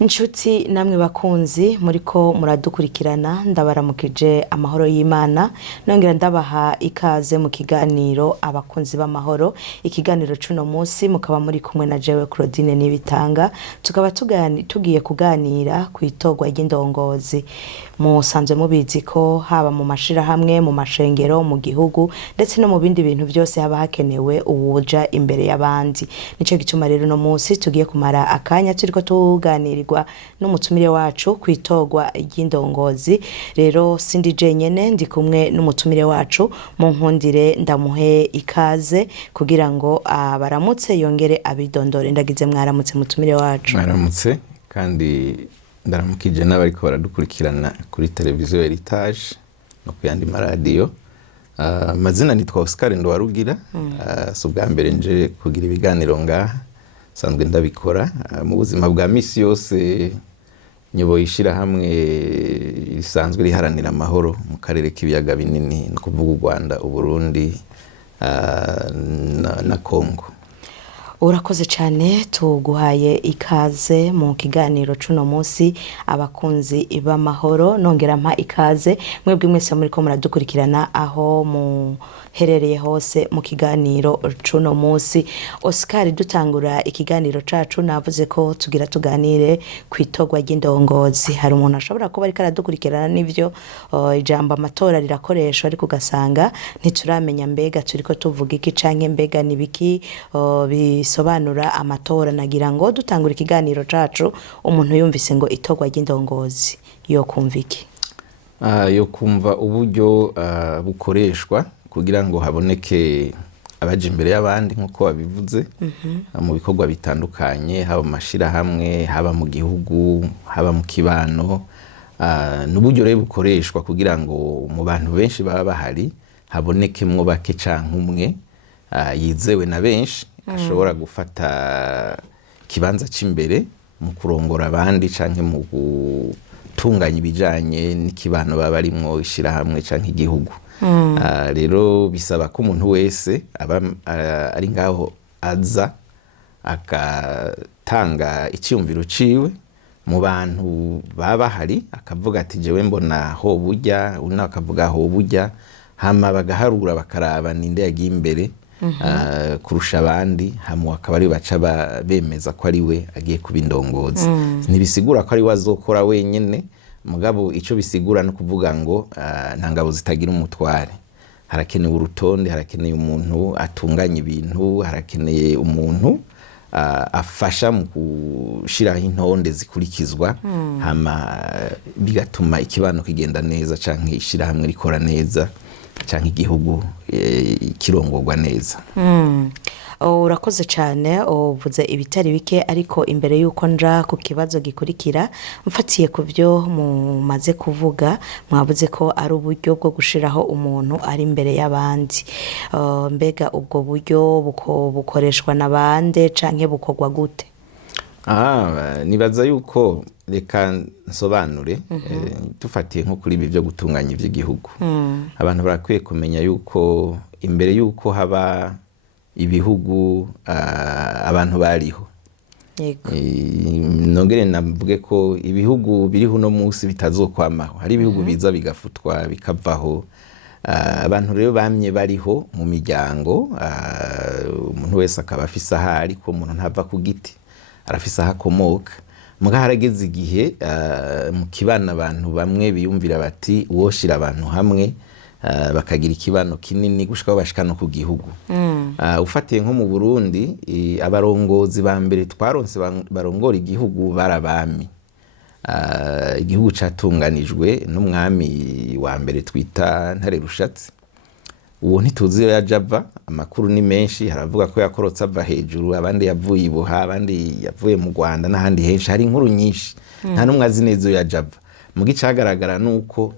Inshuti namwe bakunzi muriko muradukurikirana ndabaramukije amahoro y'Imana nongera ndabaha ikaze mu kiganiro abakunzi b'amahoro. Ikiganiro cuno munsi mukaba muri kumwe na jewe Claudine Nibitanga, tukaba tugiye kuganira ku itorwa ry'indongozi. Musanzwe mubizi ko haba mu mashirahamwe, mu mashengero, mu gihugu ndetse no mu bindi bintu byose haba hakenewe uwuja imbere y'abandi. Nico gituma rero no munsi tugiye kumara akanya turiko tuganira n'umutumire wacu kwitorwa ry'indongozi. Rero sindi jenyene, ndi kumwe n'umutumire wacu, mu nkundire ndamuhe ikaze kugira ngo baramutse yongere abidondore. Ndagize mwaramutse mutumire wacu. Mwaramutse, kandi ndaramukije n'abariko baradukurikirana kuri televiziyo Heritage no ku yandi maradiyo. Mazina nitwa Oscar Ndowarugira. So bwa mbere nje kugira ibiganiro ngaha, sanzwe ndabikora mu buzima bwa misi yose. Nyoboye ishirahamwe risanzwe riharanira amahoro mu karere k'ibiyaga binini, no kuvuga u Rwanda, u Burundi na Kongo. Urakoze cyane, tuguhaye ikaze mu kiganiro cuno munsi abakunzi b'amahoro. Nongera mpa ikaze mwebwe mwese muriko muradukurikirana aho muherereye hose mu kiganiro cuno munsi. Oscar, dutangura ikiganiro cacu navuze ko tugira tuganire ku itorwa ry'indongozi. Hari umuntu ashobora kuba ariko aradukurikirana n'ivyo ijambo amatora rirakoreshwa, ariko ugasanga ntituramenya mbega turiko tuvuga iki canke mbega nibiki bisobanura amatora. Nagira ngo dutangura ikiganiro cacu umuntu yumvise ngo itorwa ry'indongozi yo kumva iki? Yo kumva uburyo bukoreshwa kugira ngo haboneke abaje imbere y'abandi nk'uko babivuze mu bikorwa bitandukanye, haba mu mashirahamwe, haba mu gihugu, haba mu kibano. N'uburyo rero bukoreshwa kugira ngo mu bantu benshi baba bahari habonekemwo bake canke umwe yizewe na benshi ashobora gufata kibanza c'imbere mu kurongora abandi canke mu gutunganya ibijanye n'ikibano baba barimwo, ishirahamwe canke igihugu. Rero bisaba ko umuntu wese aba ari ngaho aza agatanga icyumviro ciwe mu bantu baba bahari, akavuga ati jewe mbona ho burya, undi akavuga ho burya, hama bagaharura bakaraba ninde yagiye imbere kurusha abandi, hamwe akaba ari baca bemeza ko ari we agiye kuba indongozi. Ntibisigura ko ari we azokora wenyene, mugabo ico bisigura no kuvuga ngo nta ngabo zitagira umutware. Harakeneye urutonde, harakeneye umuntu atunganya ibintu, harakeneye umuntu afasha mu gushiraho intonde zikurikizwa, hama bigatuma ikibano kigenda neza canke ishirahamwe rikora neza canke igihugu kirongorwa neza. Urakoze cyane, uvuze ibitari bike, ariko imbere yuko nja ku kibazo gikurikira, mfatiye ku byo mumaze kuvuga, mwavuze ko ari uburyo bwo gushiraho umuntu ari imbere y'abandi. Mbega ubwo buryo bukoreshwa n'abande canke bukorwa gute? Nibaza yuko, reka nsobanure, tufatiye nko kuri ibi byo gutunganya iby'igihugu. Abantu barakwiye kumenya yuko imbere yuko haba ibihugu abantu bariho. Nongere navuge ko ibihugu biriho uno munsi bitazokwamaho. Hari ibihugu biza bigafutwa bikavaho. Abantu rero bamye bariho mu miryango, umuntu wese akaba afise aho ari, ko umuntu ntava ku giti, arafise aho akomoka. Muga harageze igihe mu kibana abantu bamwe biyumvira bati woshira abantu hamwe bakagira ikibano kinini gushika aho bashika no ku gihugu. Ufatiye nko mu Burundi, abarongozi ba mbere twaronse barongora igihugu barabami. Igihugu catunganijwe n'umwami wa mbere twita Ntare Rushatsi. Uwo ntituzi yo yajava, amakuru ni menshi, haravuga ko yakorotse ava hejuru, abandi yavuye Ibuha, abandi yavuye mu Rwanda n'ahandi henshi, hari inkuru nyinshi, nta numwe azi neza yo yajava. Mugi cagaragara nuko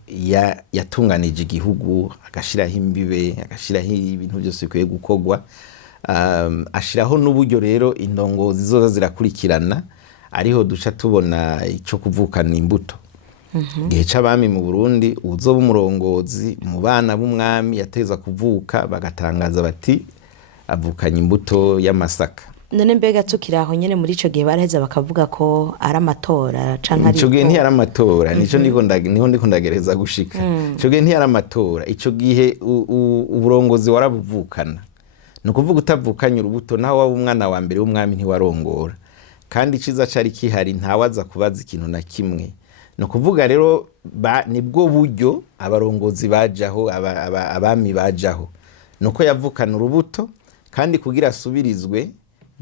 yatunganije igihugu, agashiraho imbibe, agashiraho ibintu byose bikwiye gukorwa, ashiraho n'uburyo rero indongozi zoza zirakurikirana, ariho duca tubona ico kuvukana imbuto. Gihe c'abami mu Burundi, uzoba umurongozi mu bana b'umwami yateza kuvuka, bagatangaza bati avukanye imbuto y'amasaka. none mbega tukiri aho nyene muri ico gihe baraheza bakavuga ko ari amatora canke ari ico gihe ntiyari amatora nico niho ndiko ndagereza gushika ico gihe ntiyari amatora ico gihe uburongozi warabuvukana ni ukuvuga utavukanye urubuto naho waba umwana wa mbere w'umwami ntiwarongora kandi iciza cari kihari ntawaza kubaza ikintu na kimwe ni ukuvuga rero nibwo buryo abarongozi bajaho abami bajaho nuko yavukana urubuto kandi kugira asubirizwe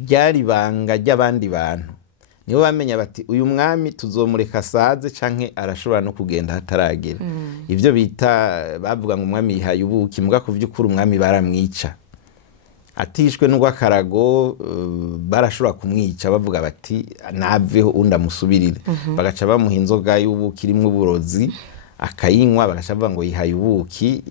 ryari banga ry'abandi bantu nibo bamenya bati uyu mwami tuzomureka asaze canke arashobora no kugenda hataragera ivyo bita bavuga ngo umwami yihaye ubuki muga ku vy'ukuri umwami baramwica atishwe n'urw'akarago barashobora kumwica bavuga bati naveho undi amusubirire bagaca bamuha inzoga y'ubuki irimwo uburozi akayinywa bagaca bavuga ngo yihaye ubuki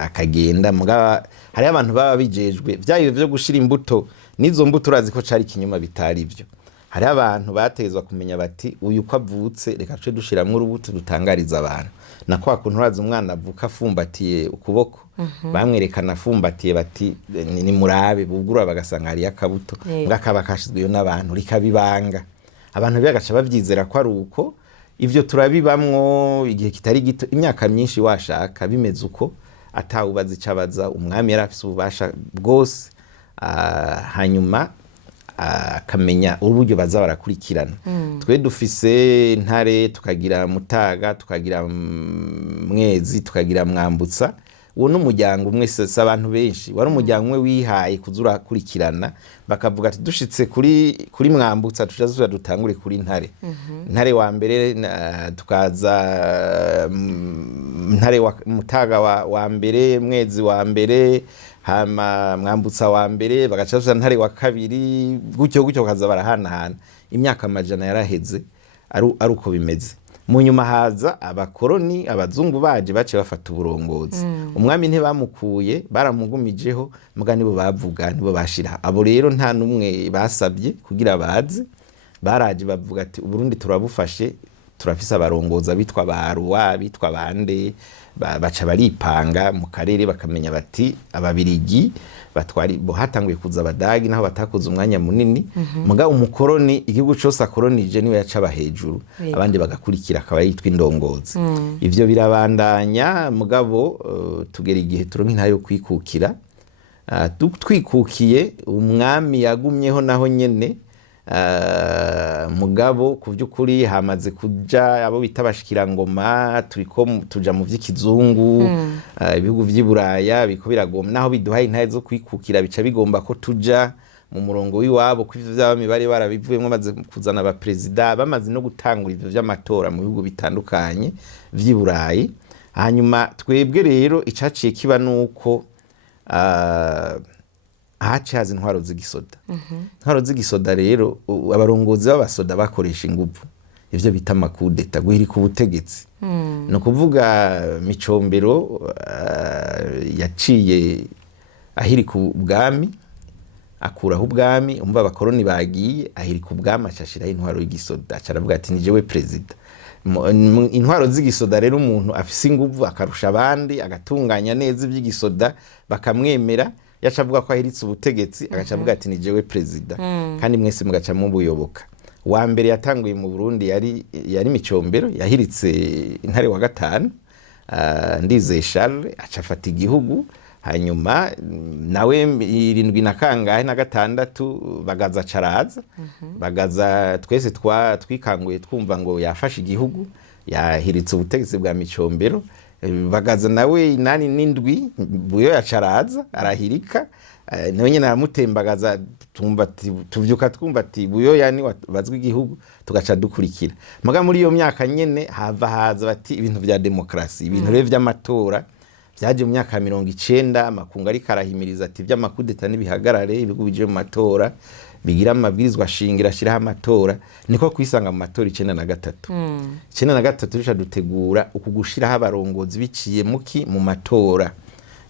akagenda muga hari abantu baba bijejwe vyayo vyo gushira imbuto nizo mbuto urazi ko cari ikinyoma bitari byo hari abantu batezwa kumenya bati uyu ko avutse reka tuje dushiramwo urubuto dutangariza abantu na kwa kuntu urazi umwana avuka afumbatiye ukuboko bamwerekana afumbatiye bati ni murabe bugura bagasanga hari akabuto ngakaba kashizweyo n'abantu rikabibanga abantu bagaca bavyizera ko ari uko ivyo turabibamwo igihe kitari gito imyaka myinshi washaka bimeze uko atawubaza icabaza umwami yari afise ububasha bwose hanyuma akamenya uburyo baza barakurikirana twe dufise Ntare tukagira Mutaga tukagira Mwezi tukagira Mwambutsa uwo n'umuryango umwe se abantu benshi wari umuryango umwe wihaye kuzura kurikirana bakavuga ati dushitse kuri Mwambutsa tujazuza dutangure kuri Ntare Ntare wa mbere tukaza Ntare wa Mutaga wa mbere Mwezi wa mbere hama Mwambutsa wa mbere bagacaza Ntare wa kabiri gutyo kaza barahanahana imyaka amajana yaraheze ari uko bimeze mu nyuma haza abakoroni abazungu baje bace bafata uburongozi umwami ntibamukuye baramugumijeho muga nibo bavuga nibo bashira abo rero nta numwe basabye kugira bazi baraje bavuga ati Uburundi turabufashe turafise abarongoza bitwa baruwa bitwa bande baca baripanga mu karere bakamenya bati ababirigi batwari bo hatanguye kuza abadagi naho batakuza umwanya munini muga umukoroni igihugu cyose akoronije niwe yaca hejuru abandi bagakurikira akaba yitwa indongozi ivyo birabandanya mugabo tugera igihe turonka intayo kwikukira twikukiye umwami yagumyeho naho nyene mugabo ku by'ukuri hamaze kuja abo bita bashikirangoma turiko tuja mu vy'ikizungu ibihugu vy'iburaya biko biragomba naho biduhaye intaye zo kwikukira bica bigomba ko tuja mu murongo w'iwabo ku ivyo vy'abami bari barabivuyemo maze kuzana aba president bamaze no gutangura ivyo vy'amatora mu bihugu bitandukanye vy'iburayi hanyuma twebwe rero icaciye kiba nuko haci haza intwaro z'igisoda intwaro z'igisoda rero abarongozi b'abasoda bakoresha inguvu ivyo bita amakudeta guhirika ubutegetsi no kuvuga Micombero yaciye ahirika ubwami akuraho ubwami umva abakoroni bagiye ahirika ubwami ashashiraho intwaro y'igisoda caravuga ati ni jewe president intwaro z'igisoda rero umuntu afise inguvu akarusha abandi agatunganya neza ivy'igisoda bakamwemera yacavuga ko ahiritse ubutegetsi agacavuga ati ni jewe president kandi mwese mugaca mubuyoboka wa mbere yatanguye mu Burundi yari Micombero yahiritse Intare wa gatanu Ndizeye Charles acafata igihugu hanyuma nawe 7 na kangahe na gatandatu bagaza caraza bagaza twese twikanguye twumva ngo yafashe igihugu yahiritse ubutegetsi bwa Micombero bagaza nawe 8 n'indwi buyo yacaraza arahirika nawe nyene aramutembagaza tuvyuka twumva ati buyo yani bazwi igihugu tugaca dukurikira muga muri iyo myaka nyene haza bati ibintu vya demokrasi ibintu rero vy'amatora vyaje mu myaka 90 makungu ari karahimiriza ati vy'amakudeta nibihagarare ibihugu bije mu matora bigira amabwirizwa shingira shiraho amatora niko kwisanga mu matora 93 93 rusha dutegura ukugushiraho abarongozi biciye mu matora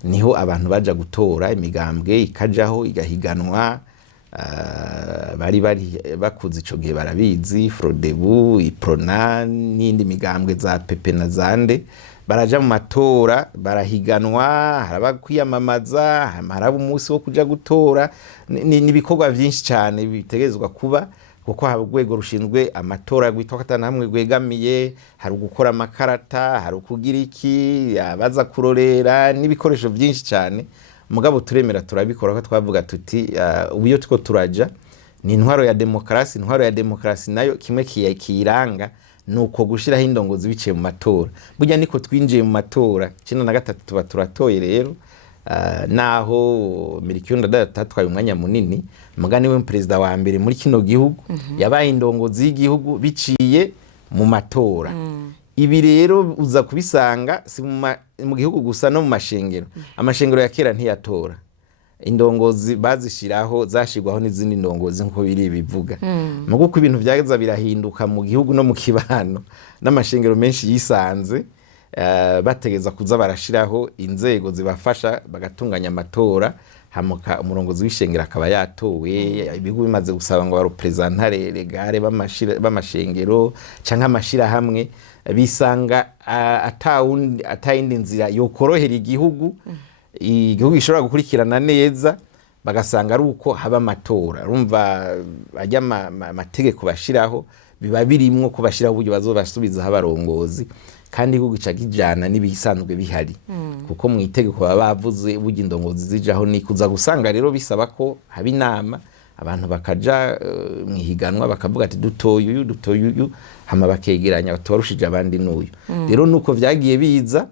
niho abantu baja gutora imigambwe ikajaho igahiganwa bari bakuze ico gihe barabizi Frodebu Iprona n'indi migambwe za Pepe na Zande baraja mu matora, barahiganwa, haraba kwiyamamaza, haraba umunsi wo kuja gutora, n'ibikorwa byinshi cyane bitegerezwa kuba, kuko haba urwego rushinzwe amatora rwitwa katana hamwe rwegamiye, hari gukora amakarata, hari ukugira iki, abaza kurorera, n'ibikoresho byinshi cyane. Mugabo turemera turabikora, ko twavuga tuti uburyo two turaja ni intwaro ya demokarasi. Intwaro ya demokarasi nayo kimwe kiyiranga nuko gushiraho indongozi biciye mu matora. Burya niko twinjiye mu matora 93 tuba turatoye rero, naho Melchior tatwaye umwanya munini, mugani we perezida wa mbere muri kino gihugu yabaye indongozi y'igihugu biciye mu matora. Ibi rero uza kubisanga si mu gihugu gusa no mu mashengero. Amashengero ya kera ntiyatora, indongozi bazishiraho zashirwaho n'izindi ndongozi nko biri bivuga. Mugo ko ibintu byageza birahinduka mu gihugu no mu kibano, n'amashengero menshi yisanze bategeza kuza barashiraho inzego zibafasha bagatunganya amatora, hamuka umurongozi w'ishengero akaba yatowe. Ibihugu bimaze gusaba ngo barepresentare legale b'amashengero canke amashira hamwe, bisanga atayindi nzira yokorohera igihugu gishobora gukurikirana neza, bagasanga ari uko haba amatora. Urumva ajya amategeko bashiraho biba birimwo ko bashiraho uburyo bazobasubizaho abarongozi, kandi igihugu gica kijana n'ibisanzwe bihari, kuko mu itegeko baba bavuze uburyo indongozi zijaho. Ni kuza gusanga rero bisaba ko haba inama, abantu bakaja mwihiganwa bakavuga ati dutoye uyu, hama bakegeranya batubarushije abandi n'uyu. Rero nuko vyagiye biza,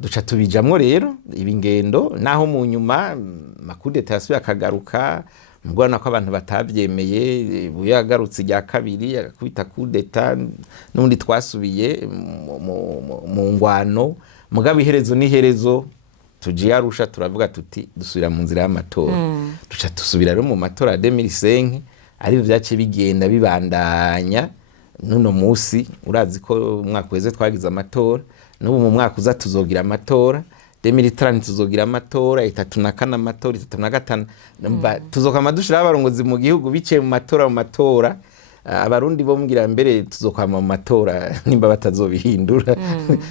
duca tubijamwo rero ibingendo, naho mu nyuma makudeta yasubiye akagaruka, mbona ko abantu batavyemeye, buyagarutse rya kabiri yakubita kudeta, n'undi twasubiye mu ngwano. Mugabo iherezo n'iherezo tujiye Arusha, turavuga tuti dusubira mu nzira y'amatora. Duca dusubira rero mu matora ya 2005, aribyo vyace bigenda bibandanya. Nuno musi urazi ko umwaka weze twagize amatora, n'ubu mu mwaka uza tuzogira amatora, 2030 tuzogira amatora, 34 amatora, 35 tuzokama dushira abarongozi mu gihugu biciye mu matora. Abarundi bo mbwira mbere tuzokwama mu matora nimba batazobihindura,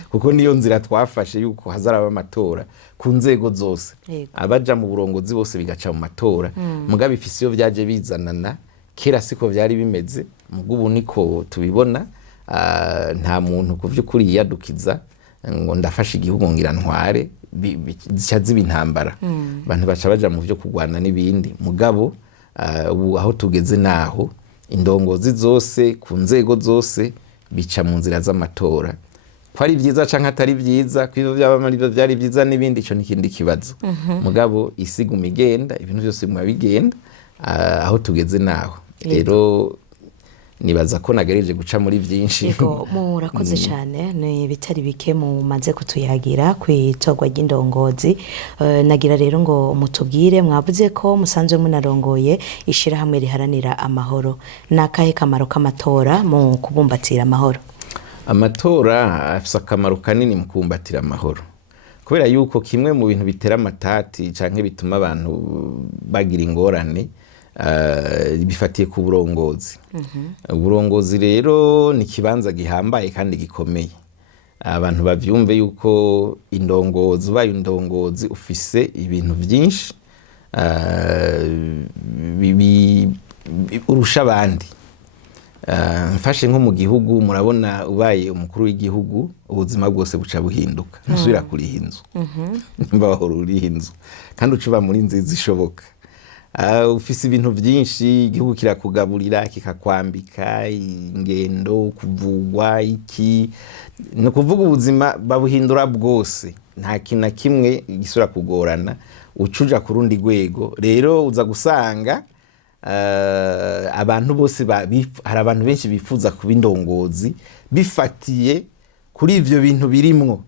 kuko niyo nzira twafashe yuko hazaraba amatora ku nzego zose, abaja mu burongozi bose bigaca mu matora. Mugabe ifisi yo vyaje bizanana, kera siko vyari bimeze, mugubu niko tubibona. Nta muntu kuvyukuri yadukiza ngo ndafashe igihugu ngira ntware, zica ziba intambara, abantu baca baja mu vyo kugwana n'ibindi. Mugabo ubu aho tugeze naho indongozi zose ku nzego zose bica mu nzira z'amatora. Ko ari vyiza canke atari vyiza, ko ivyo vyari vyiza n'ibindi, ico n'ikindi kibazo. Mugabo isiguma igenda, ibintu byose mu bigenda, aho tugeze naho rero nibaza ko nagareje guca muri byinshi. Yego, murakoze cyane. Ni bitari bike mumaze kutuyagira kwitogwa ry'indongozi. Nagira rero ngo mutubwire, mwavuze ko musanzwe munarongoye ishira hamwe riharanira amahoro. Nakahe kamaro k'amatora mu kubumbatira amahoro? Amatora afise akamaro kanini mu kubumbatira amahoro, kubera yuko kimwe mu bintu bitera amatati canke bituma abantu bagira ingorane bifatiye ku burongozi. Uburongozi rero ni kibanza gihambaye kandi gikomeye. Abantu bavyumve yuko indongozi, ubaye indongozi ufise ibintu vyinshi urusha abandi. Mfashe nko mu gihugu, murabona ubaye umukuru w'igihugu ubuzima bwose buca buhinduka, ntusubira kuriha inzu, nimba wahora uriha inzu kandi ucuba muri nziza ishoboka. Ufise ibintu byinshi, igihugu kirakugaburira, kikakwambika, ingendo, kuvugwa, iki, no kuvuga ubuzima babuhindura bwose. Nta kintu na kimwe gisura kugorana, ucuja ku rundi rwego. Rero uza gusanga abantu bose hari abantu benshi bifuza kuba indongozi bifatiye kuri ivyo bintu birimwo.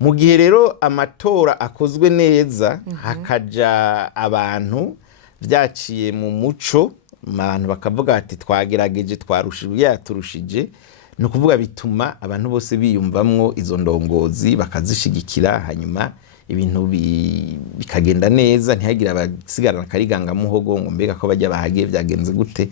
Mu gihe rero amatora akozwe neza, hakaja abantu vyaciye mu muco, abantu bakavuga ati twagerageje, twarushije, yaturushije, no kuvuga bituma abantu bose biyumvamwo izo ndongozi bakazishigikira, hanyuma ibintu bikagenda neza, ntihagira abasigarana kariganga muhogo ngo mbega ko bajya bahagiye byagenze gute.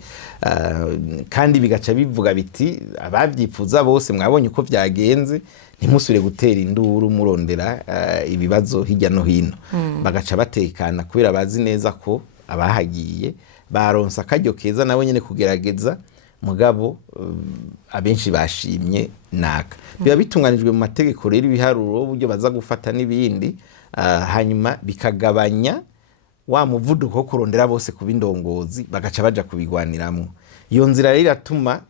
Kandi bigaca bivuga biti abavyifuza bose mwabonye uko vyagenze, ntimusubire gutera induru murondera ibibazo hirya no hino. Bagaca batekana kubera bazi neza ko abahagiye baronsa akaryo keza nabo nyene kugerageza, mugabo abenshi bashimye naka. Biba bitunganijwe mu mategeko rero ibiharuro uburyo baza gufata n'ibindi, hanyuma bikagabanya wa muvuduko wo kurondera bose kuba indongozi bagaca baja kubigwaniramwo. Iyo nzira rero iratuma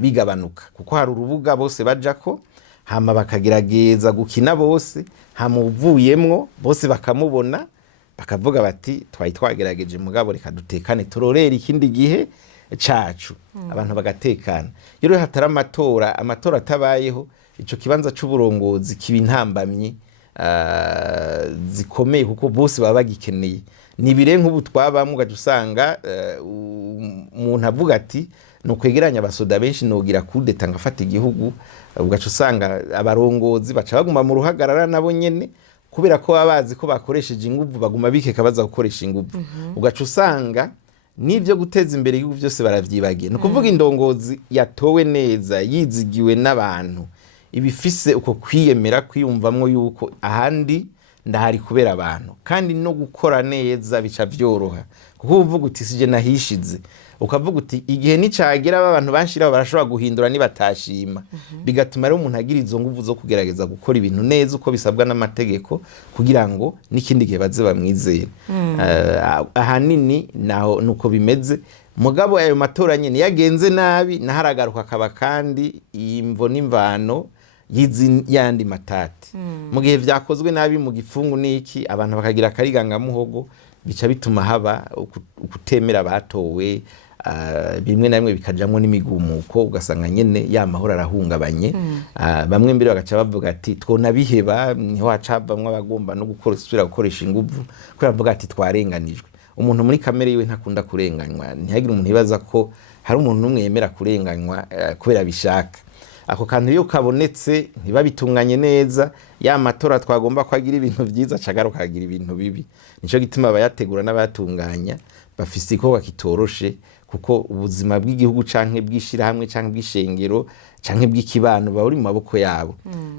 bigabanuka kuko hari urubuga bose bajako, hama bakagerageza gukina bose, hama uvuyemwo bose bakamubona bakavuga bati twari twagerageje mugabo reka dutekane turorera ikindi gihe cacu. Abantu bagatekana. Iyo hatari amatora atabayeho, ico kibanza c'uburongozi kiba intambamyi zikomeye kuko bose baba bagikeneye. Nibire nk'ubu twabamwe ugaca usanga umuntu avuga ati nukwegeranya abasoda benshi nogira kudeta ngafata igihugu, ugaca usanga abarongozi baca baguma mu ruhagarara nabo nyene kubera ko babazi ko bakoresheje inguvu, baguma bikeka baza gukoresha inguvu. Ugaca usanga n'ibyo guteza imbere igihugu byose baravyibagiye. Nukuvuga indongozi yatowe neza yizigiwe n'abantu ibifise uko kwiyemera kwiyumvamwo yuko ahandi ndahari kubera abantu, kandi no gukora neza bica vyoroha kuko uvuga uti sije nahishize, ukavuga uti igihe nicagera abantu banshiraho barashobora guhindura nibatashima. Bigatuma rero umuntu agira izo nguvu zo kugerageza gukora ibintu neza uko bisabwa n'amategeko kugira ngo n'ikindi gihe baze bamwizere. Ahanini naho nuko bimeze, mugabo ayo matora nyene yagenze nabi naharagaruka akaba kandi imvo n'imvano yandi matati. Mu gihe vyakozwe nabi mu gifungu niki abantu bakagira akariganga muhogo, bica bituma haba ukutemera batowe, bimwe na bimwe bikajamwo n'imigumuko, ugasanga nyene ya mahoro arahungabanye. Bamwe mbere bagaca bavuga ati twona biheba, niho hacavamwo abagomba no gusubira gukoresha inguvu kubera bavuga ati twarenganijwe. Umuntu muri kamere yiwe ntakunda kurenganywa, ntihagire umuntu ibaza ko hari umuntu n'umwe yemera kurenganywa kubera bishaka. Ako kantu iyo kabonetse ntibabitunganye neza, ya matora twagomba kwagira ibintu vyiza cagaruka kagira ibintu bibi. Nico gituma abayategura n'abayatunganya bafise ikorwa kitoroshe, kuko ubuzima bw'igihugu canke bw'ishirahamwe canke bw'ishengero canke bw'ikibano baba uri mu maboko yabo.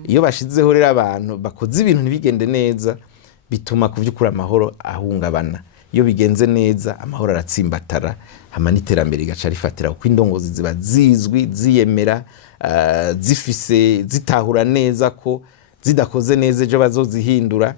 Iyo bashizeho rero abantu bakoze ibintu ntibigende neza, bituma kuvyukura amahoro ahungabana. Iyo bigenze neza amahoro aratsimbatara, hama n'iterambere rigaca rifatira kuko indongozi ziba zizwi, ziyemera, zifise zitahura neza ko zidakoze neza ejo bazozihindura.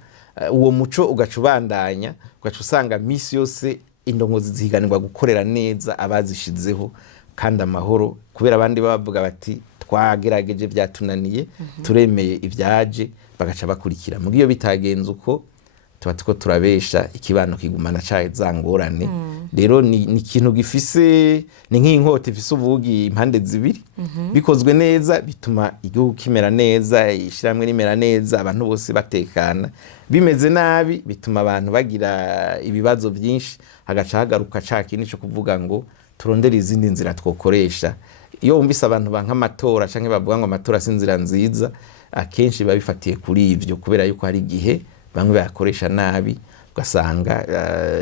Uwo muco ugaca ubandanya, ugaca usanga misi yose indongozi zihiganirwa gukorera neza abazishizeho kandi amahoro, kubera abandi bavuga bati twagerageje vyatunaniye turemeye ivyaje, bagaca bakurikira. Mu giyo bitagenze uko tuba tuko turabesha ikibano kigumana ca zangorane. Rero ni ikintu gifise ni nk'inkota ifise ubugi impande zibiri. Bikozwe neza bituma igihugu kimera neza, ishiramwe rimera neza, abantu bose batekana. Bimeze nabi bituma abantu bagira ibibazo vyinshi, hagaca hagaruka ca kintu cyo kuvuga ngo turondera izindi nzira twokoresha. Iyo wumvise abantu banka amatora canke bavuga ngo amatora si inzira nziza, akenshi babifatiye kuri ivyo kubera yuko hari igihe bamwe bakoresha nabi, ugasanga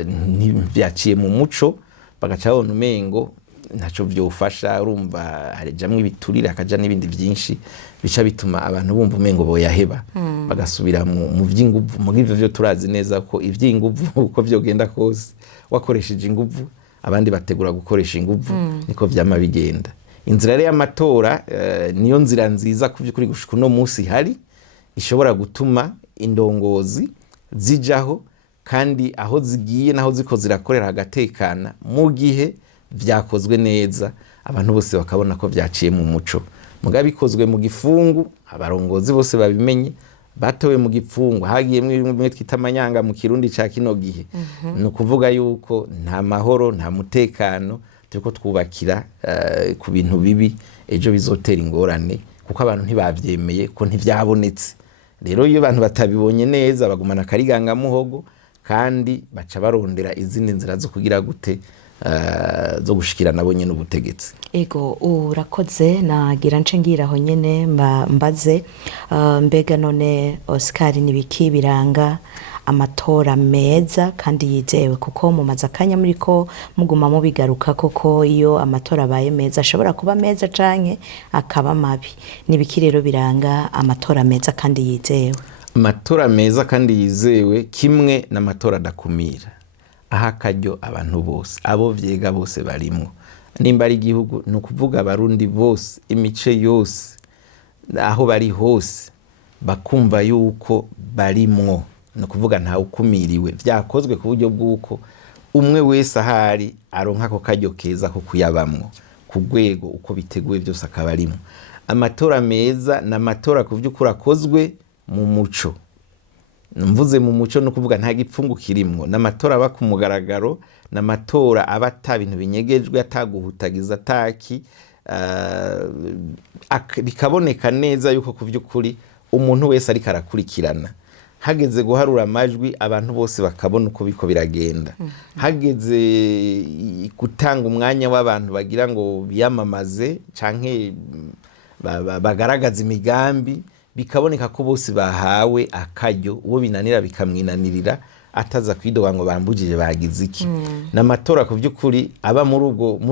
ntibyaciye mu muco, bagaca babona umengo ntaco vyofasha. Urumva harejamwe ibiturire akaja n'ibindi vyinshi bica bituma abantu bumva umengo boyaheba, bagasubira mu vy'inguvu. Mu givyo vyo turazi neza ko ivy'inguvu uko vyogenda kose wakoresheje inguvu abandi bategura gukoresha inguvu, niko vyama bigenda. Inzira rero y'amatora niyo nzira nziza kuvyukuri gushika uno musi hari, ishobora gutuma indongozi zijaho kandi aho zigiye naho ziko zirakorera hagatekana, mu gihe vyakozwe neza abantu bose bakabona ko vyaciye mu muco. Mugabe bikozwe mu gifungu, abarongozi bose babimenye, batowe mu gifungu, hagiyemwe bimwe twita amanyanga mu kirundi ca kino gihe. No kuvuga yuko nta mahoro nta mutekano, turiko twubakira ku bintu bibi ejo bizotera ingorane, kuko abantu ntibavyemeye ko ntivyabonetse. Rero iyo abantu batabibonye neza bagumana akariganga muhogo, kandi baca barondera izindi nzira zo kugira gute zo gushikira nabo nyene ubutegetsi. Ego urakoze, nagira nce ngiraho nyene mbaze mbega none Oscar nibiki biranga amatora meza kandi yizewe, kuko mumaze akanya muriko muguma mubigaruka koko iyo amatora abaye meza ashobora kuba meza canke akaba mabi. Nibiki rero biranga amatora meza kandi yizewe? Amatora meza kandi yizewe kimwe n'amatora adakumira, aha akaryo abantu bose, abo vyega bose barimwo, nimba ari igihugu ni ukuvuga abarundi bose, imice yose, aho bari hose bakumva yuko barimwo, ni ukuvuga ntawe ukumiriwe, vyakozwe ku buryo bw'uko umwe wese ahari aronka ako karyo keza ko kuyabamwo ku rwego uko biteguye byose akaba arimwo. Amatora meza ni amatora ku vy'ukuri akozwe mu muco. Mvuze mu muco no kuvuga nta gipfungu kirimwo, n'amatora aba ku mugaragaro, n'amatora aba ata bintu binyegejwe, ataguhutagiza, ataki bikaboneka neza yuko ku vy'ukuri umuntu wese ariko arakurikirana. Hageze guharura amajwi abantu bose bakabona uko biko biragenda. Hageze gutanga umwanya w'abantu bagira ngo biyamamaze canke bagaragaza imigambi, bikaboneka ko bose bahawe akaryo, uwo binanira bikamwinanirira ataza kwidoga ngo bambujije bagize iki. N'amatora ku vy'ukuri aba muri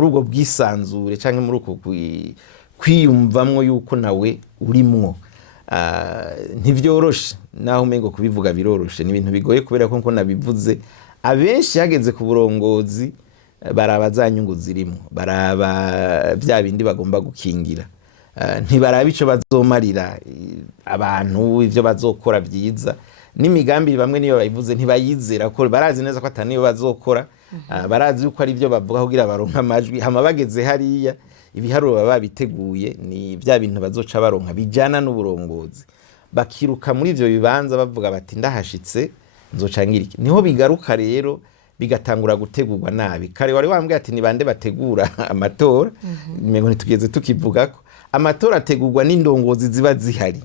ubwo bwisanzure canke muri uko kwiyumvamwo yuko nawe urimwo. Ntivyoroshe, naho umengo kubivuga biroroshe, ni ibintu bigoye kubera ko nko nabivuze, abenshi hageze ku burongozi baraba za nyungu zirimwo, baraba vya bindi bagomba gukingira, ntibaraba ico bazomarira abantu, ivyo bazokora vyiza, n'imigambi bamwe niyo bayivuze ntibayizera ko barazi neza ko ataniyo bazokora, barazi yuko ari vyo bavuga kugira baronka amajwi, hama bageze hariya ibiharuro baba biteguye ni vya bintu bazoca baronka bijana n'uburongozi, bakiruka muri ivyo bibanza bavuga bati ndahashitse nzocangira iki. Niho bigaruka rero bigatangura gutegurwa nabi. Kare wari wambwiye ati ni bande bategura amatora, mengo ntitugeze tukivugako. Amatora ategurwa n'indongozi ziba zihari,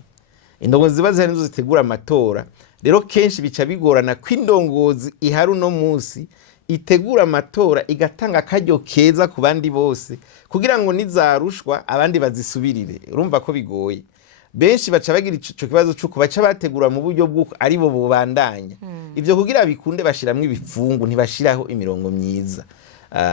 indongozi ziba zihari nizo zitegura amatora. Rero kenshi bica bigorana ko indongozi ihari uno munsi itegura amatora igatanga akaryo keza ku bandi bose kugira ngo nizarushwa abandi bazisubirire. Urumva ko bigoye. Benshi baca bagira ico kibazo cy'uko baca bategura mu buryo bw'uko ari bo bubandanya. Ivyo kugira bikunde bashiramwe ibifungu, ntibashiraho imirongo myiza.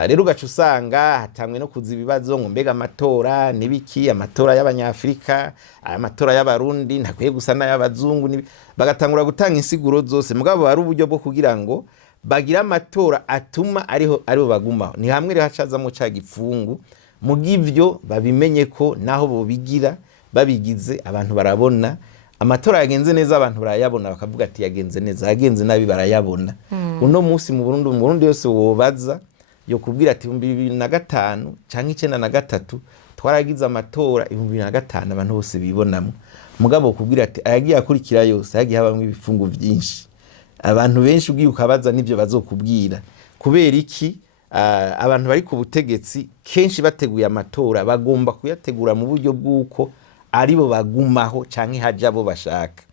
Rero ugaca usanga hatangwe no kuza ibibazo ngo mbega amatora nibiki, amatora y'abanyafrika, amatora y'abarundi ntakwiye gusa n'ay'abazungu, bagatangura gutanga insiguro zose. Mugabo ari uburyo bwo kugira ngo bagira amatora atuma ariho bagumaho. Ni hamwe rero hacazamo ca gipfungu, mugivyo babimenye ko naho bobigira babigize abantu barabona amatora yagenze neza, abantu barayabona bakavuga ati yagenze neza, yagenze nabi barayabona. Uno munsi mu Burundi yose wobaza yo kubwira ati 2005 canke 2003 twaragize amatora 2005 abantu bose bibonamo. Mugabo kubwira ati ayagiye akurikira yose yagiye habamwe ibifungu vyinshi, abantu benshi ugiye ukabaza nivyo bazokubwira. Kubera iki? Abantu bari ku butegetsi kenshi bateguye amatora bagomba kuyategura mu buryo bw'uko aribo bagumaho canke haja abo bashaka.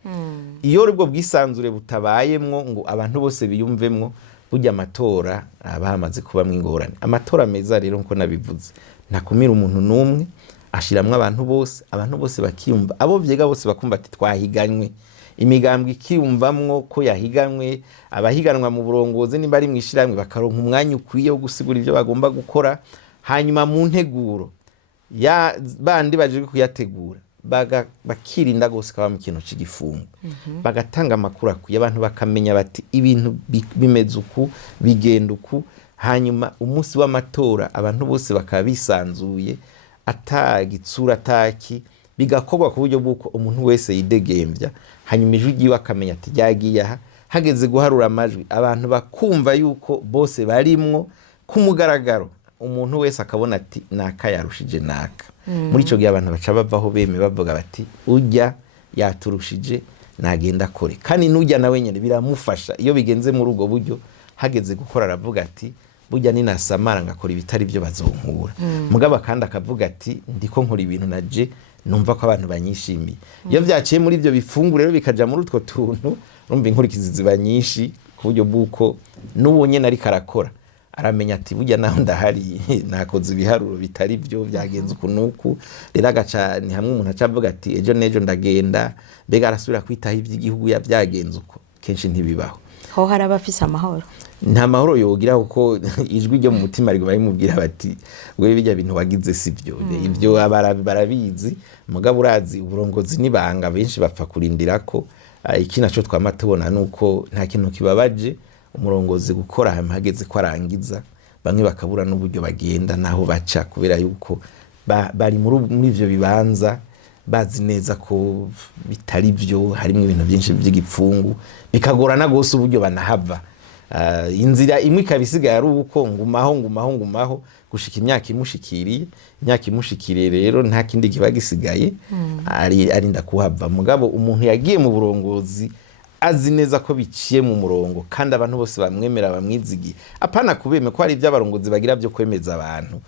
Iyo rubwo bwisanzure butabayemwo ngo abantu bose biyumvemwo, burya amatora abamaze kubamwe ingorane. Amatora meza rero nko nabivuze ntakumira umuntu numwe, ashiramwe abantu bose bakiyumva, abo vyega bose bakumva ati twahiganywe, imigambwe ikiyumvamwo ko yahiganwe, abahiganwa mu burongozi nimba ari mwishiramwe bakaronka umwanya ukwiye wo gusigura ivyo bagomba gukora, hanyuma mu nteguro ya bandi baje kuyategura bakirinda gose kaba mu kintu c'igifungo, bagatanga amakuru akwiye, abantu bakamenya bati ibintu bimeze uku, bigenda uku, hanyuma umunsi w'amatora abantu bose bakaba bisanzuye, atagitsura ataki, bigakorwa ku buryo bw'uko umuntu wese yidegemvya, hanyuma ijwi ryiwe akamenya ati ryagiye aha. Hageze guharura amajwi abantu bakumva yuko bose barimwo ku mugaragaro, umuntu wese akabona ati naka yarushije naka. Muri ico gihe abantu baca bavaho beme bavuga bati ujya yaturushije nagenda kore, kandi n'ujya nawe nyene biramufasha. Iyo bigenze muri ubwo buryo, hageze gukora aravuga ati burya ninasamara ngakora ibitari byo bazonkura. Mugabo kandi akavuga ati ndiko nkora ibintu naje numva ko abantu banyishimiye. Iyo vyaciye muri ivyo bifungu rero bikaja muri utwo tuntu, urumva inkurikizi ziba nyinshi ku buryo bw'uko n'uwo nyene ariko arakora aramenya ati burya naho ndahari nakoze ibiharuro bitari byo, byagenze ukunuku. Rero agaca ni hamwe umuntu acavuga ati ejo nejo ndagenda, mbega arasubira kwitaho ivy'igihugu yavyagenze uko. Kenshi ntibibaho. ho hari abafise amahoro nta mahoro yogira kuko ijwi ryo mu mutima riguma rimubwira bati wewe bijya bintu wagize sivyo ibyo barabizi mugabo urazi uburongozi nibanga benshi bapfa kurindira ko iki naco twama tubona nuko nta kintu kibabaje umurongozi gukora hageze ko arangiza bamwe bakabura n'uburyo bagenda naho baca kubera yuko bari muri ivyo bibanza bazi neza ko bitari byo harimo ibintu byinshi by'igipfungu bikagorana gose uburyo banahava inzira imwe ikabisigaye ari uko ngumaho gushika imyaka imushikiriye rero nta kindi kiba gisigaye arinda kuhava mugabo umuntu yagiye mu burongozi azi neza ko biciye mu murongo kandi abantu bose bamwemera bamwizigiye apana kubeme ko hari iby'abarongozi bagira byo kwemeza abantu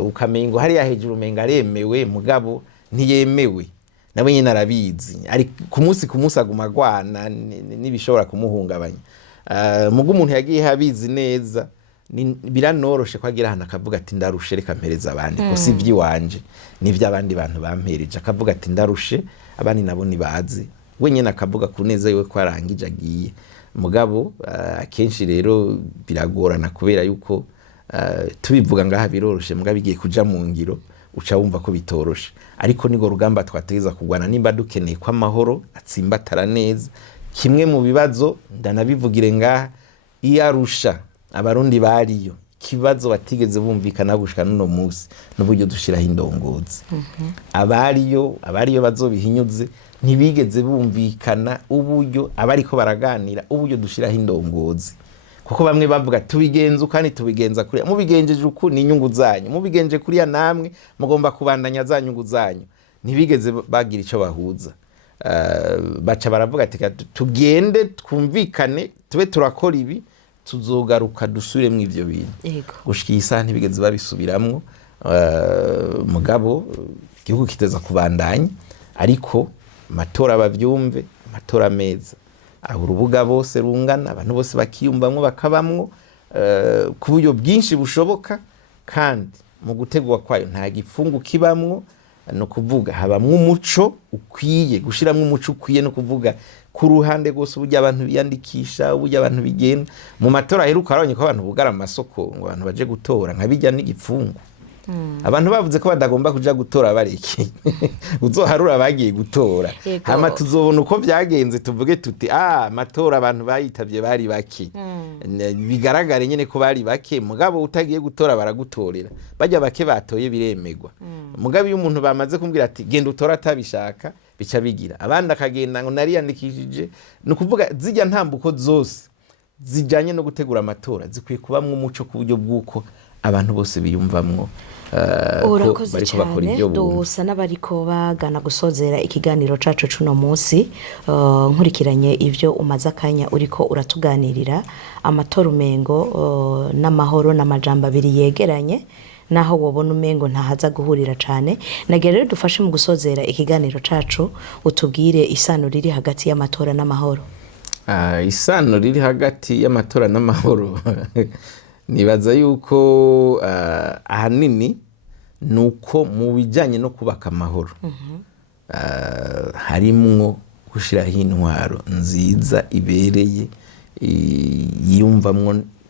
ukamenya ngo hariya hejuru umenga aremewe mugabo ntiyemewe nawe nyine arabizi ari ku munsi aguma agwana n'ibishobora kumuhungabanya mugo umuntu yagiye habizi neza biranoroshe ko agira hano akavuga ati ndarushe reka mpereza abandi ko si iby'iwanje n'iby'abandi bantu bampereje akavuga ati ndarushe abandi nabo nibazi we nyine akavuga ku neza yiwe ko arangije agiye mugabo akenshi rero biragorana kubera yuko tubivuga ngaha biroroshe mugabo igiye kuja mu ngiro uca wumva ko bitoroshe ariko nigo rugamba twategeza kugwana nimba dukeneye ko amahoro atsimbatara neza kimwe mu bibazo ndanabivugire ngaha iyarusha abarundi bariyo kibazo batigeze bumvikana gushika nuno musi n'uburyo dushiraho indongozi abariyo bazobihinyuze ntibigeze bumvikana uburyo abariko baraganira uburyo dushiraho indongozi kuko bamwe bavuga tubigenza kandi tubigenza kuri mubigenjeje uku ni inyungu zanyu mubigenje kuri namwe mugomba kubandanya za nyungu zanyu ntibigeze bagira ico bahuza baca baravuga ati tugende twumvikane tube turakora ibi tuzogaruka dusubiremo ivyo bintu gushika isaha ntibigeze babisubiramwo mugabo igihugu kiteza kubandanya ariko amatora bavyumve amatora meza aho urubuga bose rungana abantu bose bakiyumvamwo bakabamwo ku buryo bwinshi bushoboka kandi mu gutegwa kwayo nta gipfungu kibamwo no kuvuga habamwo umuco ukwiye gushiramwo umuco ukwiye no kuvuga ku ruhande rwose uburyo abantu biyandikisha uburyo abantu bigenda mu matora aheruka arabonye ko abantu bugara amasoko ngo abantu baje gutora nkabijya n'igipfungu abantu bavuze ko badagomba kuja gutora bareke uzoharura bagiye gutora hama tuzobona uko vyagenze tuvuge tuti matora abantu bayitavye bari bake bigaragare nyene ko bari bake mugabo utagiye gutora baragutorera bajya bake batoye biremegwa mugabo iyo umuntu bamaze kumbwira ati genda utora atabishaka bica bigira abandi akagenda ngo nariyandikishije no kuvuga zijya ntambuko zose zijanye no gutegura amatora zikwiye kubamwe umuco ku buryo bwuko abantu bose biyumvamwo urakoze cyane dusa n'abariko bagana gusozera ikiganiro cacu cuno munsi nkurikiranye ivyo umaze akanya uriko uratuganirira amatora umengo n'amahoro n'amajambo abiri yegeranye naho wobona umengo ntahaza guhurira cane nagira rero dufashe mu gusozera ikiganiro cacu utubwire isano riri hagati y'amatora n'amahoro. Isano riri hagati y'amatora n'amahoro nibaza yuko ahanini nuko mu bijanye no kubaka amahoro harimwo gushiraho intwaro nziza ibereye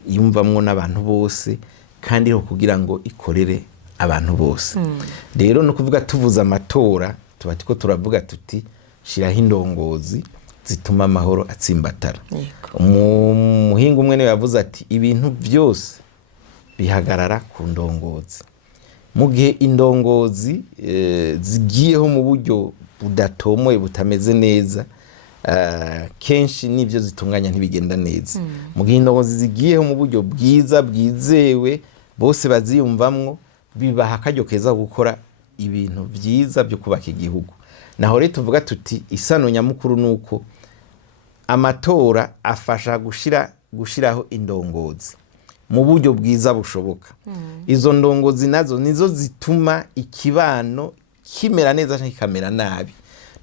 yumvamwo n'abantu bose kandi ho kugira ngo ikorere abantu bose rero no kuvuga tuvuza amatora tubatiko turavuga tuti shiraho indongozi zituma amahoro atsimbatara. Umuhinga umwe niwe yavuze ati ibintu byose bihagarara ku ndongozi mu gihe indongozi zigiyeho mu buryo budatomoye butameze neza kenshi n'ibyo zitunganya ntibigenda neza mu gihe indongozi zigiyeho mu buryo bwiza bwizewe bose baziyumvamwo bibaha akaryo keza gukora ibintu byiza byo kubaka igihugu. Naho rero tuvuga tuti isano nyamukuru nuko amatora afasha gushiraho indongozi mu buryo bwiza bushoboka. Izo ndongozi nazo nizo zituma ikibano kimera neza cyangwa kikamera nabi.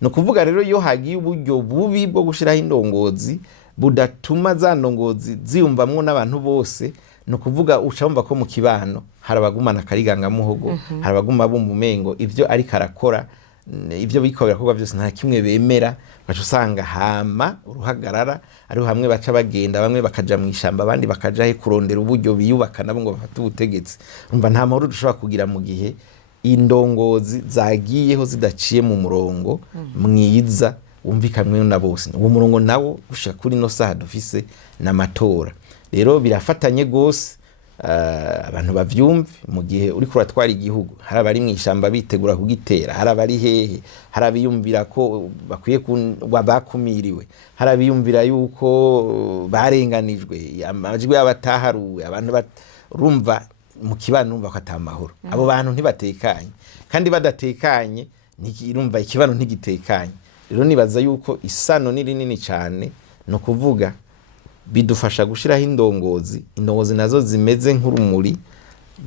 No kuvuga rero iyo hagiye uburyo bubi bwo gushiraho indongozi budatuma za ndongozi ziyumvamwo n'abantu bose, no kuvuga ucamva ko mu kibano harabagumana kariganga muhogo, harabaguma bumva umengo ivyo ari karakora ibyo biko birakorwa byose nta kimwe bemera, baca usanga hama uruhagarara ariho hamwe baca bagenda, bamwe bakaja mu ishamba abandi bakaja he kurondera uburyo biyubaka nabo ngo bafate ubutegetsi. Umva nta mahoro dushobora kugira mu gihe indongozi zagiyeho zidaciye mu murongo mwiza wumvikanwe na bose. Uwo murongo nawo gushika kuri no saha dufise n'amatora. Rero birafatanye gose, abantu bavyumve mu gihe uri kuratwara igihugu, hari abari mu ishamba bitegura kugitera, hari abari hehe, hari abiyumvira ko bakwiye bakumiriwe, hari abiyumvira yuko barenganijwe, amajwi y'abataharuwe, abantu urumva mu kibano numva ko atamahoro. Abo bantu ntibatekanye, kandi badatekanye urumva ikibano ntigitekanye. Rero nibaza yuko isano ni rinini cyane, no kuvuga bidufasha gushiraho indongozi nazo zimeze nk'urumuri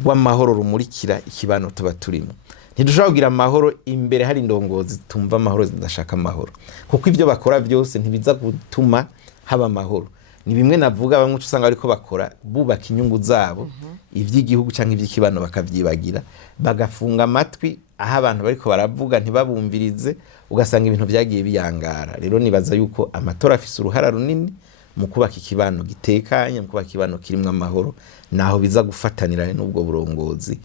rw'amahoro rumurikira ikibano tuba turimo. Ntidushobora kugira amahoro imbere hari indongozi tumva amahoro zidashaka amahoro, kuko ibyo bakora byose ntibiza gutuma haba amahoro. Ni bimwe navuga, bamwe usanga ariko bakora bubaka inyungu zabo, ivy'igihugu cyangwa ivy'ikibano bakavyibagira, bagafunga amatwi aho abantu bariko baravuga ntibabumvirize, ugasanga ibintu byagiye biyangara. Rero nibaza yuko amatora afise uruhara runini mu kubaka ikibano gitekanye, mu kubaka ikibano kirimwo amahoro, naho biza gufatanira n'ubwo burongozi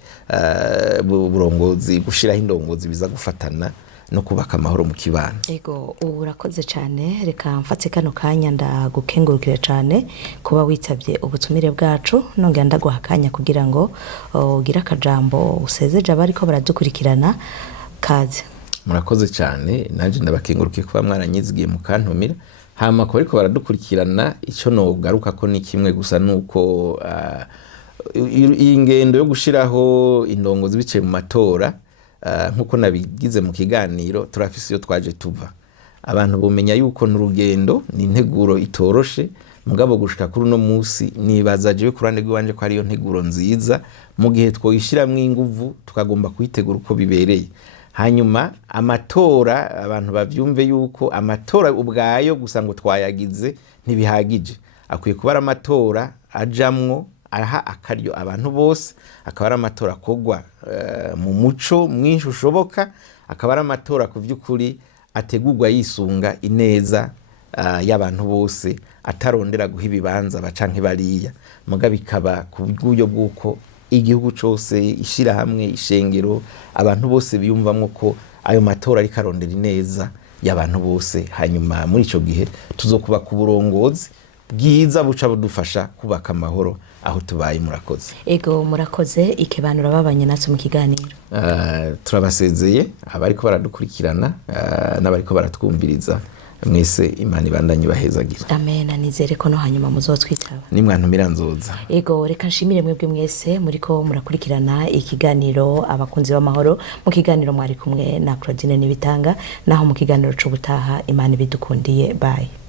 gushiraho indongozi biza gufatana no kubaka amahoro mu kibano. Ego urakoze cyane, reka mfatse kano kanya ndagukengurukire cyane kuba witabye ubutumire bwacu, nongera ndaguha akanya kugira ngo ugire akajambo usezeje abariko baradukurikirana. Kaze. Murakoze cyane, naje ndabakengurukiye kuba mwaranyizigiye mukantumira. Hama ko ariko baradukurikirana, icyo no garuka ko ni kimwe gusa, nuko iyi ngendo yo gushiraho indongozi biciye mu matora, nkuko nabigize mu kiganiro, turafise iyo twaje tuva. Abantu bomenya yuko n'urugendo ni integuro itoroshe, mugabo gushika kuri no musi nibaza jewe kurande gwanje ko ari yo nteguro nziza, mu gihe twoyishiramwe inguvu tukagomba kuyitegura uko bibereye. Hanyuma amatora, abantu bavyumve yuko amatora ubwayo gusa ngo twayagize ntibihagije. Akwiye kuba amatora ajamwo aha akaryo abantu bose, akaba ari amatora kogwa mu muco mwinshi ushoboka, akaba ari amatora ku vy'ukuri ategurwa yisunga ineza y'abantu bose, atarondera guha ibibanza bacanke bariya, muga bikaba ku bw'uyo bw'uko igihugu cyose ishira hamwe, ishengero, abantu bose biyumvamwo ko ayo matora ari karondera ineza y'abantu bose. Hanyuma muri ico gihe tuzokuba ku burongozi bwiza buca budufasha kubaka amahoro aho tubaye. Murakoze. Ego murakoze, ikebanura babanye natwe mu kiganiro. Turabasezeye abariko baradukurikirana n'abariko baratwumviriza, mwese Imana ibandanye bahezagira. Amen. Nizere ko no hanyuma muzotwitaba. Nimwantumira nzoza. Ego reka nshimire mwebwe mwese muriko murakurikirana ikiganiro abakunzi b'amahoro, mu kiganiro mwari kumwe na Claudine Nibitanga, naho mu kiganiro c'ubutaha Imana ibidukundiye. Bye.